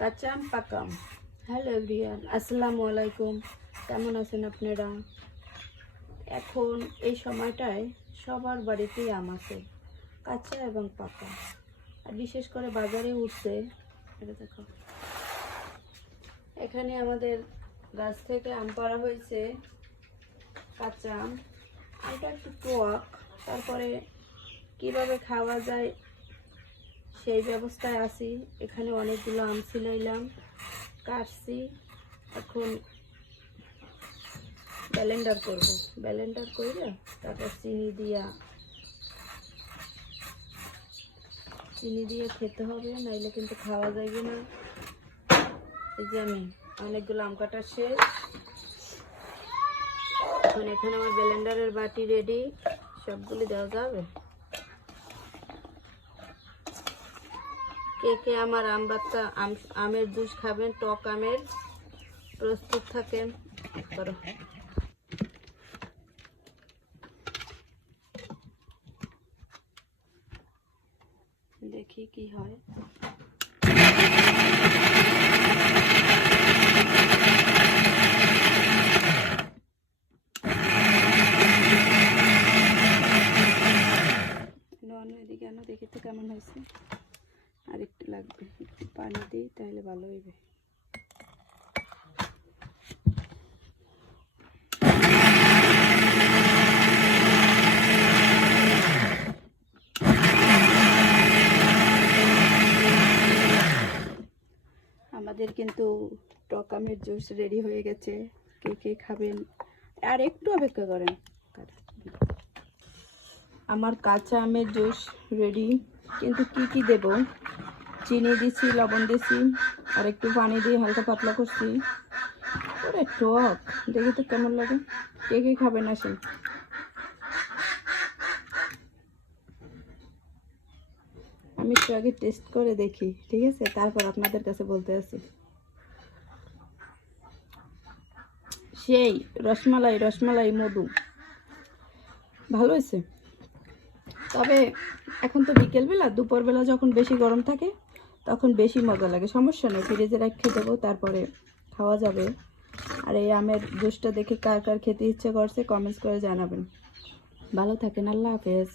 কাঁচা আম পাকা আম। Hello everyone, আসসালামু আলাইকুম। কেমন আছেন আপনারা? এখন এই সময়টায় সবার বাড়িতেই আম আছে, কাঁচা এবং পাকা। আর বিশেষ করে বাজারে উঠছে, এটা দেখো, এখানে আমাদের গাছ থেকে আম পাড়া হয়েছে, কাঁচা আম। আমটা একটু টক, তারপরে কিভাবে খাওয়া যায় সেই ব্যবস্থায় আছি। এখানে অনেকগুলো আম ছিলাইলাম, কাটছি, এখন ব্লেন্ডার করব। ব্লেন্ডার করে তারপর চিনি দিয়ে খেতে হবে, নাইলে কিন্তু খাওয়া যাবে না। এই যে আমি অনেকগুলো আম কাটা শেষ, এখন এখানে আমার ব্লেন্ডারের বাটি রেডি, সবগুলি দেওয়া যাবে। কে কে আমার আম ভর্তা আমের জুস খাবেন, টক আমের, প্রস্তুত থাকেন। করো, দেখি কি হয়। এদিকে আনো, দেখি তো কেমন হয়েছে। আর একটু লাগবে, একটু পানি দিই, তাহলে ভালো হইবে। আমাদের কিন্তু টক আমের জুস রেডি হয়ে গেছে। কে কে খাবেন আর একটু অপেক্ষা করেন। আমার কাঁচা আমের জুস রেডি, কিন্তু কি কি দেব? চিনি দিছি, লবণ দিছি, আর একটু পানি দিয়ে হালকা পাতলা করছি। ওরে টক, দেখি তো কেমন লাগে। কে কে খাবেন আসেন। আমি একটু আগে টেস্ট করে দেখি, ঠিক আছে? তারপর আপনাদের কাছে বলতে আসি। সেই রসমালাই রসমালাই মধু, ভালো হয়েছে। তবে এখন তো বিকেলবেলা, দুপুরবেলা যখন বেশি গরম থাকে তখন বেশি মজা লাগে। সমস্যা নেই, ফ্রিজে রেখে দেবো, তারপরে খাওয়া যাবে। আর এই আমের জুসটা দেখে কার কার খেতে ইচ্ছে করছে কমেন্টস করে জানাবেন। ভালো থাকেন, আল্লাহ হাফেজ।